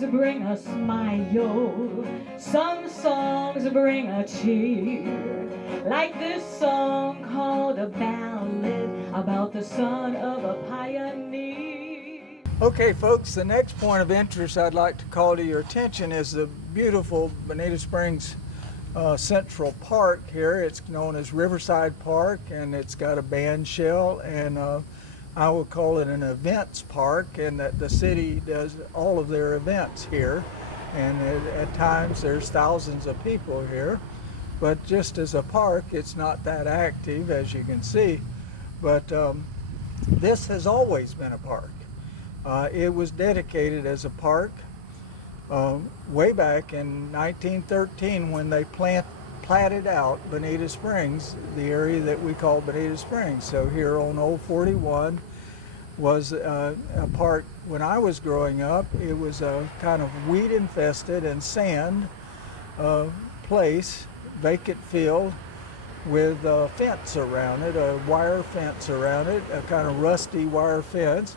songs bring a smile, some songs bring a cheer, like this song called a ballad about the son of a pioneer. Okay folks, the next point of interest I'd like to call to your attention is the beautiful Bonita Springs Central Park here. It's known as Riverside Park, and it's got a band shell, and I would call it an events park, and that the city does all of their events here, and at times there's thousands of people here. But just as a park, it's not that active, as you can see. But this has always been a park. It was dedicated as a park way back in 1913 when they platted out Bonita Springs, the area that we call Bonita Springs. So here on Old 41 was a park. When I was growing up, it was a kind of weed infested and sand place, vacant field with a fence around it, a wire fence around it, a kind of rusty wire fence.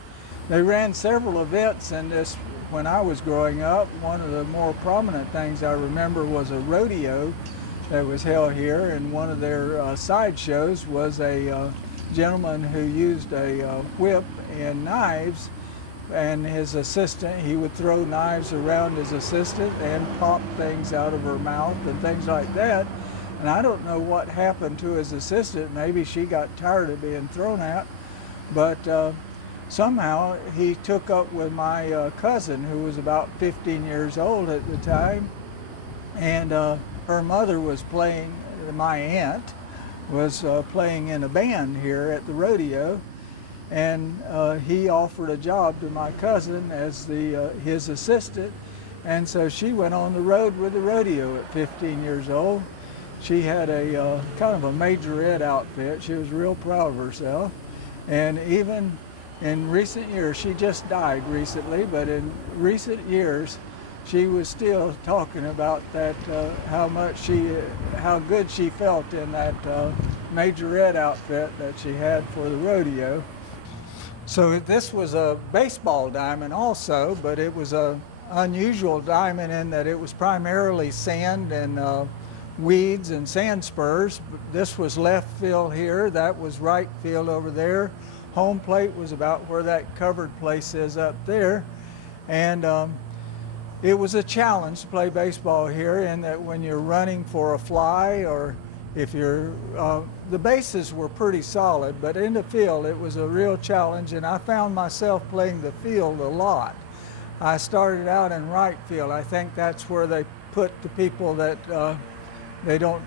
They ran several events in this when I was growing up. One of the more prominent things I remember was a rodeo that was held here, and one of their side shows was a gentleman who used a whip and knives, and his assistant, he would throw knives around his assistant and pop things out of her mouth and things like that. And I don't know what happened to his assistant. Maybe she got tired of being thrown at, but somehow he took up with my cousin, who was about 15 years old at the time, and her mother was playing, my aunt was playing in a band here at the rodeo, and he offered a job to my cousin as his assistant, and so she went on the road with the rodeo at 15 years old. She had a kind of a majorette outfit. She was real proud of herself, and even in recent years, she just died recently, but in recent years, she was still talking about that, how good she felt in that majorette outfit that she had for the rodeo. So this was a baseball diamond also, but it was a unusual diamond in that it was primarily sand and weeds and sand spurs. This was left field here, that was right field over there. Home plate was about where that covered place is up there, and it was a challenge to play baseball here in that when you're running for a fly, or if you're, the bases were pretty solid, but in the field it was a real challenge, and I found myself playing the field a lot. I started out in right field. I think that's where they put the people that they don't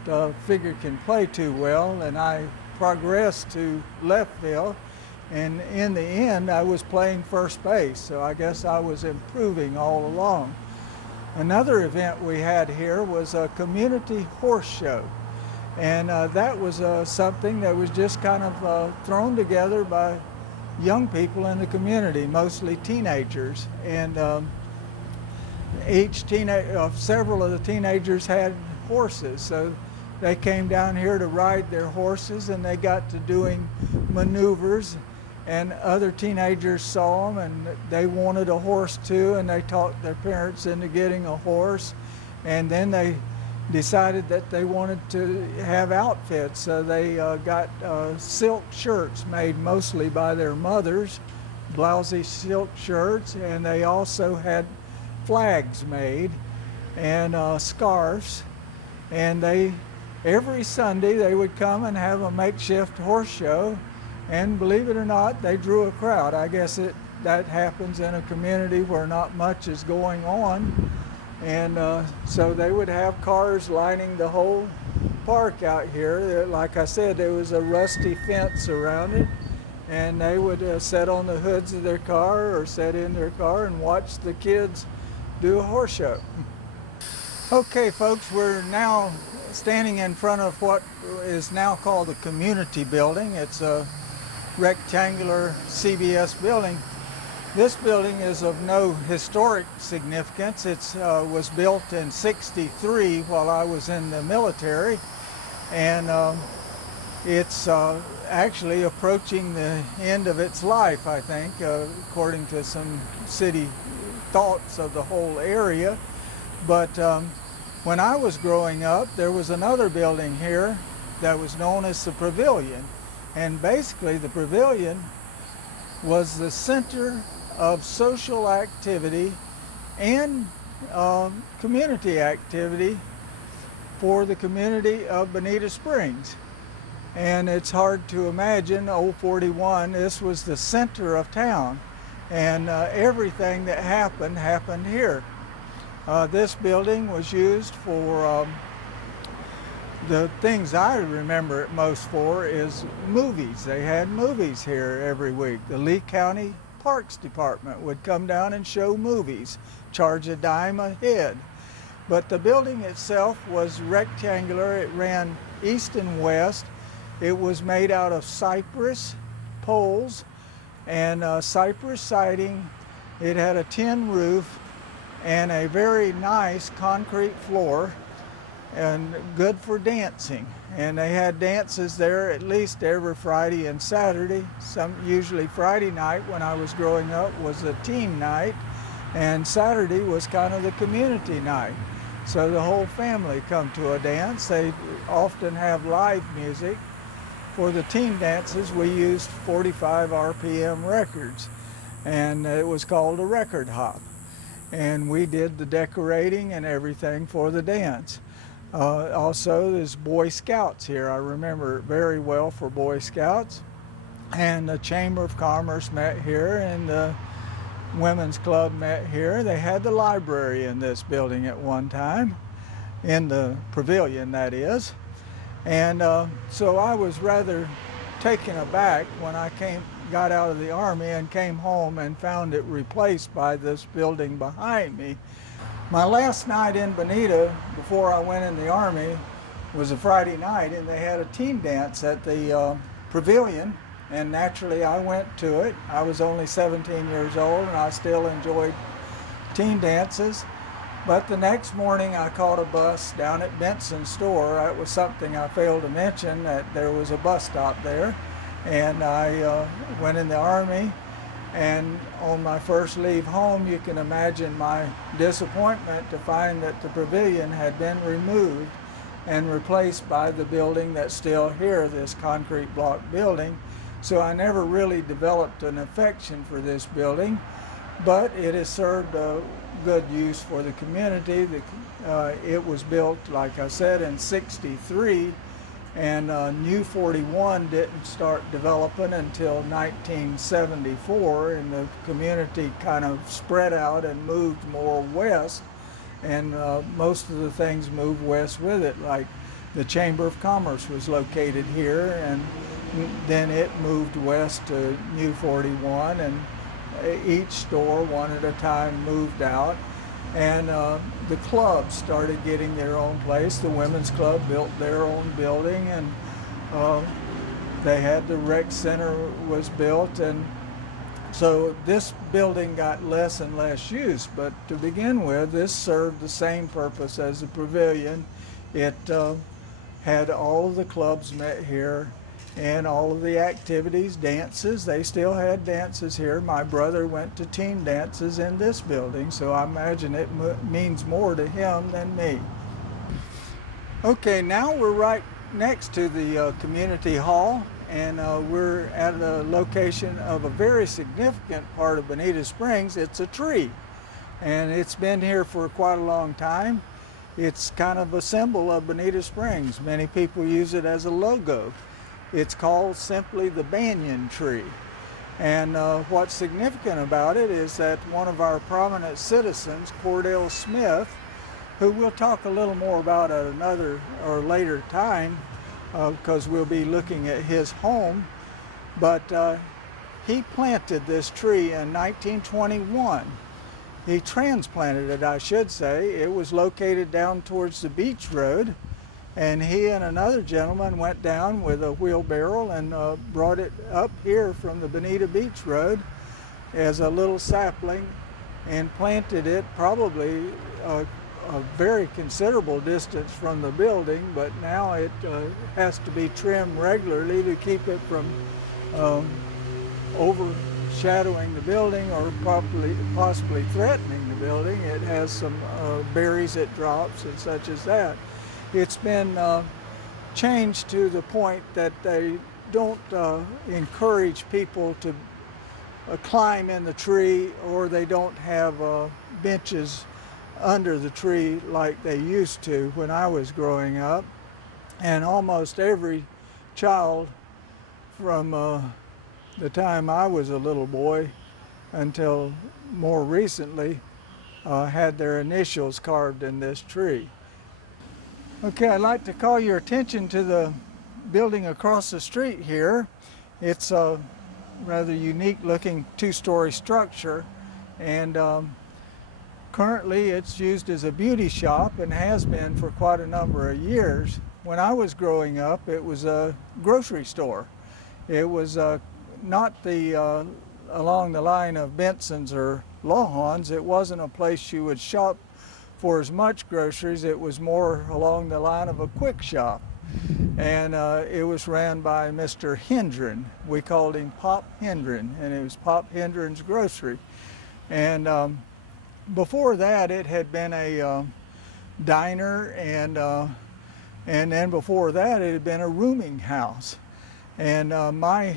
figure can play too well, and I progressed to left field. And in the end, I was playing first base, so I guess I was improving all along. Another event we had here was a community horse show. And that was something that was just kind of thrown together by young people in the community, mostly teenagers. And several of the teenagers had horses, so they came down here to ride their horses, and they got to doing maneuvers. And other teenagers saw them, and they wanted a horse too, and they talked their parents into getting a horse. And then they decided that they wanted to have outfits, so they got silk shirts made mostly by their mothers, blousy silk shirts, and they also had flags made and scarves. And every Sunday they would come and have a makeshift horse show. And believe it or not, they drew a crowd. I guess that happens in a community where not much is going on. And so they would have cars lining the whole park out here. Like I said, there was a rusty fence around it. And they would sit on the hoods of their car or sit in their car and watch the kids do a horse show. Okay, folks, we're now standing in front of what is now called the community building. It's a rectangular CBS building. This building is of no historic significance. It was built in '63 while I was in the military, and it's actually approaching the end of its life, I think, according to some city thoughts of the whole area. But when I was growing up, there was another building here that was known as the Pavilion. And basically the Pavilion was the center of social activity and community activity for the community of Bonita Springs. And it's hard to imagine, Old 41, this was the center of town, and everything that happened here. This building was used for, the things I remember it most for is movies. They had movies here every week. The Lee County Parks Department would come down and show movies, charge a dime a head. But the building itself was rectangular. It ran east and west. It was made out of cypress poles and cypress siding. It had a tin roof and a very nice concrete floor, and good for dancing. And they had dances there at least every Friday and Saturday. Usually Friday night when I was growing up was a teen night, and Saturday was kind of the community night. So the whole family come to a dance. They often have live music. For the teen dances, we used 45 RPM records, and it was called a record hop. And we did the decorating and everything for the dance. Also, there's Boy Scouts here. I remember it very well for Boy Scouts. And the Chamber of Commerce met here, and the Women's Club met here. They had the library in this building at one time, in the Pavilion, that is. And so I was rather taken aback when I got out of the Army and came home and found it replaced by this building behind me. My last night in Bonita before I went in the Army was a Friday night, and they had a teen dance at the Pavilion, and naturally I went to it. I was only 17 years old, and I still enjoyed teen dances. But the next morning I caught a bus down at Benson's store. That was something I failed to mention, that there was a bus stop there. And I went in the Army, and on my first leave home, you can imagine my disappointment to find that the Pavilion had been removed and replaced by the building that's still here, this concrete block building. So I never really developed an affection for this building, but it has served a good use for the community. It was built, like I said, in '63, and New 41 didn't start developing until 1974, and the community kind of spread out and moved more west, and most of the things moved west with it, like the Chamber of Commerce was located here, and then it moved west to New 41, and each store one at a time moved out, and the clubs started getting their own place. The Women's Club built their own building, and they had the rec center was built, and so this building got less and less use. But to begin with, this served the same purpose as the Pavilion. It had all of the clubs met here, and all of the activities, dances. They still had dances here. My brother went to teen dances in this building, so I imagine it means more to him than me. Okay, now we're right next to the community hall, and we're at a location of a very significant part of Bonita Springs. It's a tree, and it's been here for quite a long time. It's kind of a symbol of Bonita Springs. Many people use it as a logo. It's called simply the banyan tree. And what's significant about it is that one of our prominent citizens, Cordell Smith, who we'll talk a little more about at another or later time, because we'll be looking at his home, but he planted this tree in 1921. He transplanted it, I should say. It was located down towards the beach road, and he and another gentleman went down with a wheelbarrow and brought it up here from the Bonita Beach Road as a little sapling and planted it probably a very considerable distance from the building, but now it has to be trimmed regularly to keep it from shadowing the building or possibly threatening the building. It has some berries it drops and such as that. It's been changed to the point that they don't encourage people to climb in the tree, or they don't have benches under the tree like they used to when I was growing up. And almost every child from the time I was a little boy until more recently had their initials carved in this tree. Okay, I'd like to call your attention to the building across the street here. It's a rather unique looking two-story structure, and currently it's used as a beauty shop and has been for quite a number of years. When I was growing up, it was a grocery store. It was not the along the line of Benson's or Lawhorn's. It wasn't a place you would shop for as much groceries. It was more along the line of a quick shop. And it was ran by Mr. Hendren. We called him Pop Hendren, and it was Pop Hendren's Grocery. And before that, it had been a diner, and then before that, it had been a rooming house. And my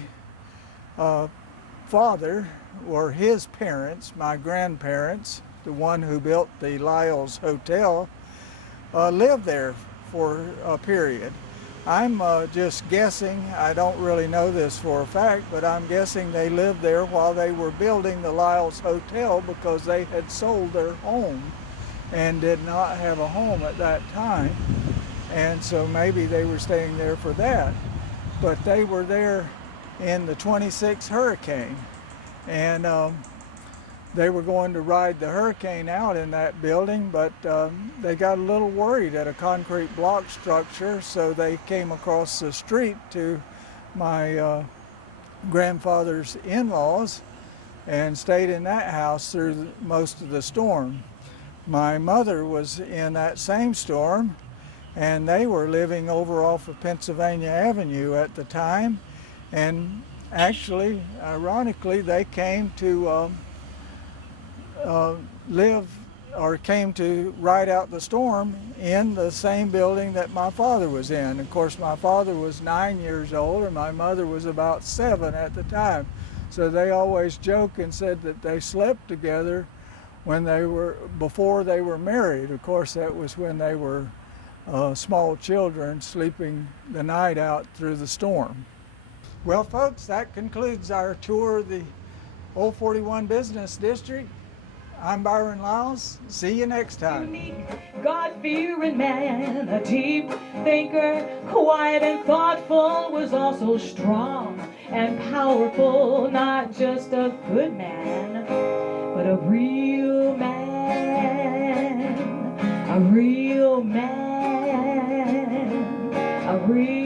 father, or his parents, my grandparents, the one who built the Liles Hotel, lived there for a period. I'm just guessing, I don't really know this for a fact, but I'm guessing they lived there while they were building the Liles Hotel, because they had sold their home and did not have a home at that time. And so maybe they were staying there for that. But they were there in the 26 hurricane, and they were going to ride the hurricane out in that building, but they got a little worried at a concrete block structure, so they came across the street to my grandfather's in-laws and stayed in that house through most of the storm. My mother was in that same storm, and they were living over off of Pennsylvania Avenue at the time, and actually, ironically, they came to came to ride out the storm in the same building that my father was in. Of course, my father was 9 years old and my mother was about 7 at the time. So they always joke and said that they slept together before they were married. Of course, that was when they were small children sleeping the night out through the storm. Well, folks, that concludes our tour of the Old 41 Business District. I'm Byron Liles. See you next time. Unique, God-fearing man, a deep thinker, quiet and thoughtful, was also strong and powerful. Not just a good man, but a real man, a real man, a real